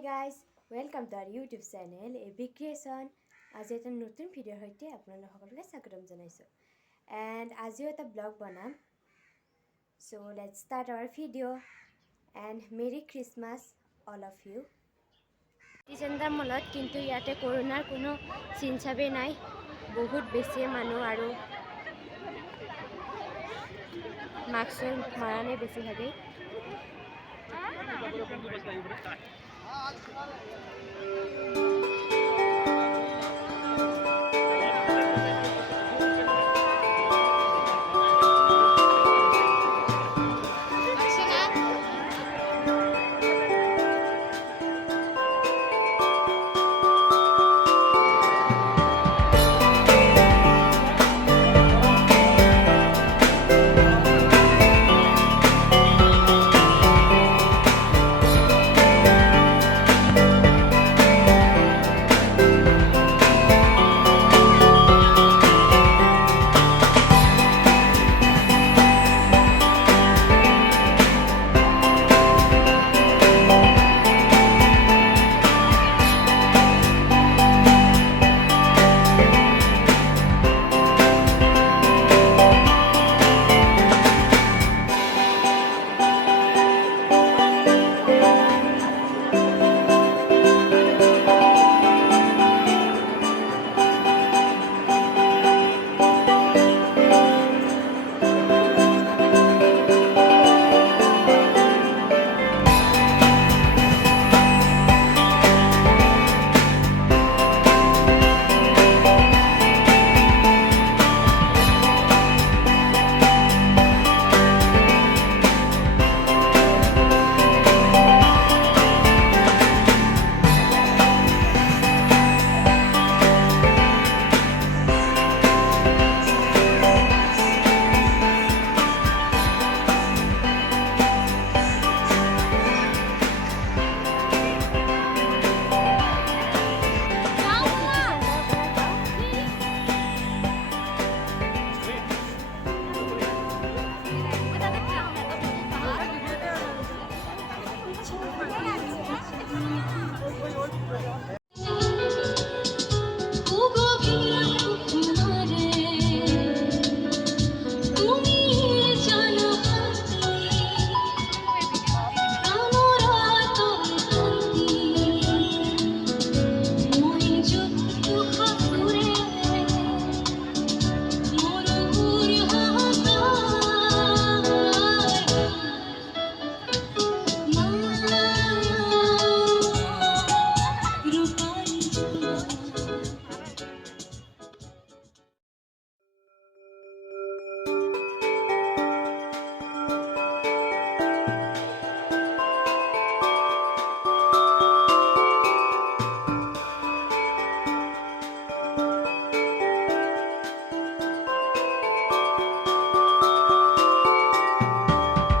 guys, welcome to our YouTube channel A Big Creation. আজি এটা নতুন ভিডিওৰ সৈতে আপোনালোক সকলোকে স্বাগতম জনাইছো and আজিও এটা ব্লগ বনাম. So let's start our video and Merry Christmas all of you. December মলত কিন্তু ইয়াতে কৰোনাৰ কোনো চিন চাবে নাই. বহুত বেছি মানুহ আৰু মাস্ক মাৰানে বেছি ভাগে.